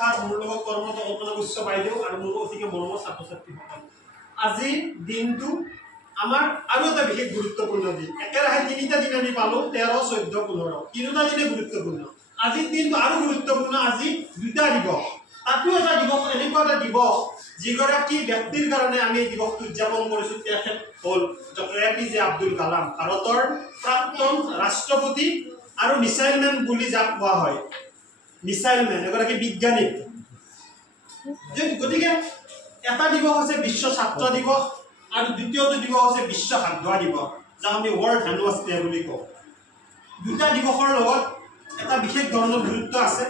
মোৰ লগত কৰ্মৰত কল্পনা উচ্চ বাইদেউ আৰু মোৰ অতিকে মৰমৰ ছাত্ৰ ছাত্ৰীসকল, আজি দিনটো আমাৰ আৰু এটা বিশেষ গুৰুত্বপূৰ্ণ দিন। একেৰাহে তিনিটা দিন আমি পালো, 13, 14, 15 তিনিটা দিনে গুৰুত্বপূৰ্ণ। আজিৰ দিনটো আৰু গুৰুত্বপূৰ্ণ। আজি দুটা দিৱস, তাতো এটা দিৱস, এনেকুৱা এটা দিৱস যিগৰাকী ব্যক্তিৰ কাৰণে আমি এই দিৱসটো উদযাপন কৰিছো। তেখেত হ'ল ডক্টৰ APJ আব্দুল কালাম, ভাৰতৰ প্ৰাক্তন ৰাষ্ট্ৰপতি আৰু মিছাইলমেন বুলি যাক কোৱা হয়। মিছাইলমেন এগৰাকী বিজ্ঞানী। গতিকে এটা দিৱস হৈছে বিশ্ব ছাত্ৰ দিৱস আৰু দ্বিতীয়টো দিৱস হৈছে বিশ্ব হাত ধোৱা দিৱস, যাক আমি ৱৰ্ল্ড হেণ্ড ৱাছ ডে বুলি কওঁ। দুটা দিৱসৰ লগত এটা বিশেষ ধৰণৰ গুৰুত্ব আছে।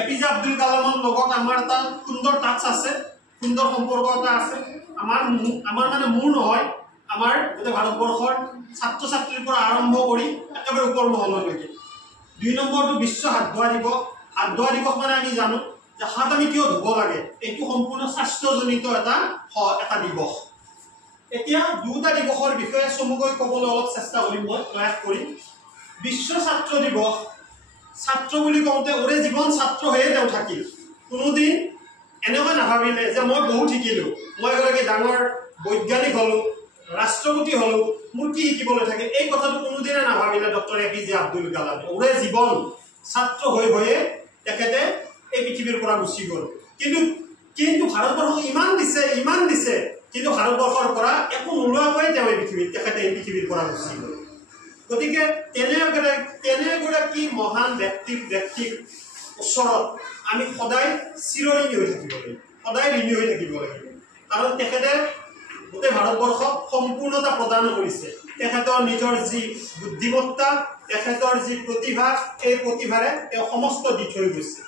APJ আব্দুল কালামৰ লগত আমাৰ এটা সুন্দৰ টাচ আছে, সুন্দৰ সম্পৰ্ক এটা আছে। আমাৰ মানে মোৰ নহয়, আমাৰ গোটেই ভাৰতবৰ্ষৰ ছাত্ৰ ছাত্ৰীৰ পৰা আৰম্ভ কৰি একেবাৰে ওপৰ মহললৈকে। 2 নম্বৰটো বিশ্ব হাত ধোৱা দিৱস। হাত ধোৱা দিৱস মানে আমি জানো যে হাত আমি কিয় ধুব লাগে, এইটো সম্পূৰ্ণ স্বাস্থ্যজনিত এটা দিৱস। এতিয়া দুটা দিৱসৰ বিষয়ে চমুকৈ ক'বলৈ অলপ চেষ্টা কৰিম, মই প্ৰয়াস কৰিম। বিশ্ব ছাত্ৰ দিৱস, ছাত্ৰ বুলি কওঁতে ওৰে জীৱন ছাত্ৰ হৈয়ে তেওঁ থাকিল। কোনোদিন এনেকৈ নাভাবিলে যে মই বহুত শিকিলো, মই এগৰাকী ডাঙৰ বৈজ্ঞানিক হলো, ৰাষ্ট্ৰপতি হলো, মোৰ কি শিকিবলৈ থাকে, এই কথাটো কোনোদিনে নাভাবিলে ডক্টৰ APJ আব্দুল কালামে। ওৰে জীৱন ছাত্ৰ হৈ হৈয়ে তেখেতে এই পৃথিৱীৰ পৰা গুচি গ'ল। কিন্তু ভাৰতবৰ্ষক ইমান দিছে, কিন্তু ভাৰতবৰ্ষৰ পৰা একো নোলোৱাকৈ তেওঁ তেখেতে এই পৃথিৱীৰ পৰা গুচি গ'ল। গতিকে তেনেগৰাকী মহান ব্যক্তিৰ ওচৰত আমি সদায় চিৰঋণী হৈ থাকিব লাগিব, সদায় ঋণী হৈ থাকিব লাগিব। কাৰণ তেখেতে গোটেই ভাৰতবৰ্ষক সম্পূৰ্ণতা প্ৰদান কৰিছে। তেখেতৰ নিজৰ যি বুদ্ধিমত্তা, তেখেতৰ যি প্ৰতিভা, এই প্ৰতিভাৰে তেওঁ সমস্ত দি থৈ গৈছে।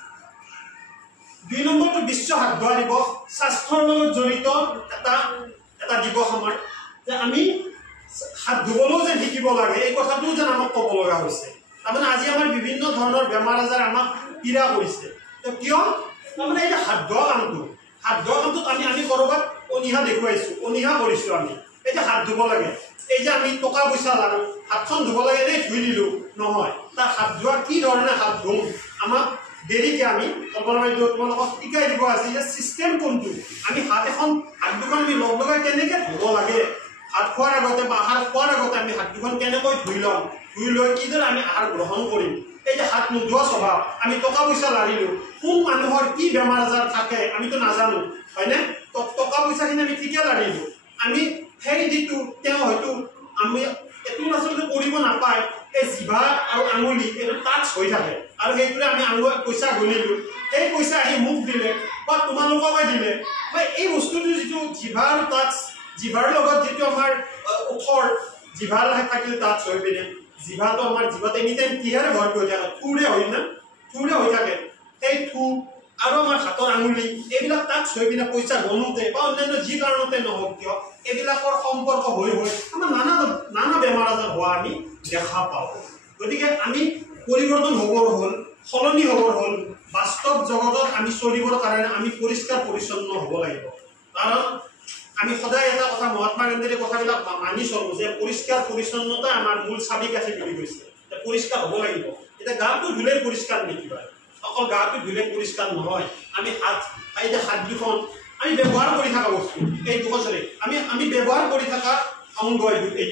2 নম্বৰটো বিশ্ব হাত ধোৱা দিৱস, স্বাস্থ্যৰ লগত জড়িত এটা দিৱস আমাৰ, যে আমি হাত ধুবলৈও যেন শিকিব লাগে, এই কথাটোও যেন আমাক ক'ব লগা হৈছে। তাৰমানে আজি আমাৰ বিভিন্ন ধৰণৰ বেমাৰ আজাৰ আমাক পীড়া কৰিছে। কিয়? তাৰমানে এই হাত ধোৱা কামটোত আমি ক'ৰবাত অনীহা দেখুৱাইছো, অনীহা কৰিছো। আমি এই যে হাত ধুব লাগে, এই যে আমি টকা পইচা লাগো, হাতখন ধুব লাগে, এনেই ধুই দিলো নহয়। তাৰ হাত ধোৱা কি ধৰণে হাত ধুম, আমাক দেৰিকে আমি কল্পনা বাইদেউ তোমালোকক শিকাই দিব আজি যে চিষ্টেম কোনটো। আমি হাত দুখন আমি লগাই কেনেকে ধুব লাগে, ভাত খোৱাৰ আগতে বা আহাৰ খোৱাৰ আগতে আমি হাত দুখন কেনেকৈ ধুই ল'ম, ধুই লৈ কিদৰে আমি আহাৰ গ্ৰহণ কৰিম। এই যে হাত নোধোৱা স্বভাৱ, আমি টকা পইচা লাৰিলো, কোন মানুহৰ কি বেমাৰ আজাৰ থাকে আমিতো নাজানো, হয়নে? টকা পইচাখিনি আমি ঠিকে লাৰিলো, আমি সেই যিটো তেওঁ হয়তো আমি এইটো আচলতে কৰিব নাপায়, এই জিভা আৰু আঙুলি এইটো টাচ হৈ থাকে, আৰু সেইটোৰে আমি পইচা গণিলো, সেই পইচা আহি মোক দিলে বা তোমালোককে দিলে, বা এই বস্তুটো যিটো জিভা আৰু টাচ, জিভাৰ লগত যিটো আমাৰ ওঠৰ জিভাৰ থাকিলে টাচ হৈ পিনে, জিভাটো আমাৰ জিভাত এনিটাইম কিহেৰে ভৰ্তি হৈ থাকে, থুৰে হৈ থাকে। সেই থু আৰু আমাৰ হাতৰ আঙুলি এইবিলাক টাচ হৈ পিনে পইচা গণোতে বা অন্যান্য যি কাৰণতে নহওক কিয়, এইবিলাকৰ সম্পৰ্ক হৈ আমাৰ নানা বেমাৰ আজাৰ হোৱা আমি দেখা পাওঁ। গতিকে আমি পৰিৱৰ্তন হ'বৰ হ'ল, সলনি হ'বৰ হ'ল, বাস্তৱ জগতত আমি চলিবৰ কাৰণে আমি পৰিষ্কাৰ পৰিচ্ছন্ন হ'ব লাগিব। কাৰণ আমি সদায় এটা কথা, মহাত্মা গান্ধীৰ কথাবিলাক মানি চলো যে পৰিষ্কাৰ পৰিচ্ছন্নতা আমাৰ মূল চাবি কাঠি বুলি কৈছে। পৰিষ্কাৰ হ'ব লাগিব। এতিয়া গাটো ধুলে পৰিষ্কাৰ নেকিবা, অকল গাটো ধুলে পৰিষ্কাৰ নহয়। আমি হাত দুখন আমি ব্যৱহাৰ কৰি থকা বস্তু, এই দুখনে আমি ব্যৱহাৰ কৰি থকা অংগ,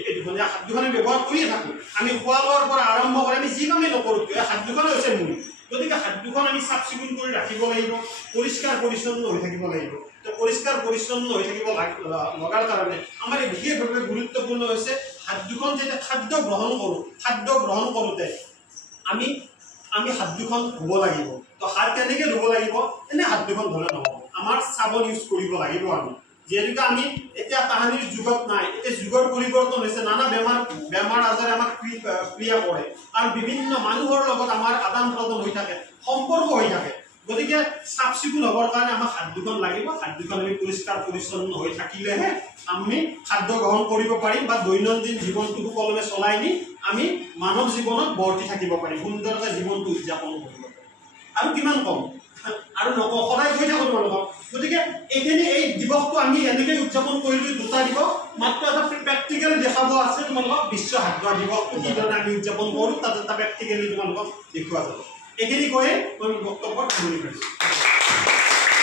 এই দুখন হাত দুখন আমি ব্যৱহাৰ কৰিয়ে থাকোঁ। আমি খোৱা লোৱাৰ পৰা আৰম্ভ কৰি আমি যি কামেই নকৰোঁ কিয়, হাত দুখনে হৈছে মূল। গতিকে হাত দুখন আমি চাফ চিকুণ কৰি ৰাখিব লাগিব, পৰিষ্কাৰ পৰিচ্ছন্ন হৈ থাকিব লাগিব। তো পৰিষ্কাৰ পৰিচ্ছন্ন হৈ থাকিব লগাৰ কাৰণে আমাৰ এই বিশেষভাৱে গুৰুত্বপূৰ্ণ হৈছে হাত দুখন যেতিয়া খাদ্য গ্ৰহণ কৰোঁতে আমি হাত দুখন ধুব লাগিব। তো হাত কেনেকৈ ধুব লাগিব, এনে হাত দুখন ধুলে নহ'ব, আমাৰ চাবোন ইউজ কৰিব লাগিব। আমি যিহেতুকে আমি এতিয়া তাহানিৰ যুগত নাই, এতিয়া যুগৰ পৰিৱৰ্তন হৈছে, নানা বেমাৰ আজাৰে আমাক ক্ৰিয়া কৰে, আৰু বিভিন্ন মানুহৰ লগত আমাৰ আদান প্ৰদান হৈ থাকে, সম্পৰ্ক হৈ থাকে। গতিকে চাফ চিকুণ হ'বৰ কাৰণে আমাক হাত দুখন লাগিব। হাত দুখন আমি পৰিষ্কাৰ পৰিচ্ছন্ন হৈ থাকিলেহে আমি খাদ্য গ্ৰহণ কৰিব পাৰিম, বা দৈনন্দিন জীৱনটো সুকলমে চলাই নি আমি মানৱ জীৱনত বৰ্তি থাকিব পাৰিম, সুন্দৰকে জীৱনটো উদযাপন কৰিব পাৰিম। আৰু কিমান কম আৰু নকওঁ, সদায় কৈ থাকোঁ তোমালোকক। গতিকে এই দিৱসটো আমি এনেকৈ উদযাপন কৰিলোঁ। দুটা দিৱস, মাত্ৰ এটা প্ৰেক্টিকেল দেখাব আছে তোমালোকক। বিশ্ব হাত ধোৱা দিৱসটো কিদৰে আমি উদযাপন কৰোঁ, তাত এটা প্ৰেক্টিকেলি তোমালোকক দেখুওৱা যাব। এইখিনি কৈয়ে মই বক্তব্য সামৰণি মাৰিছোঁ।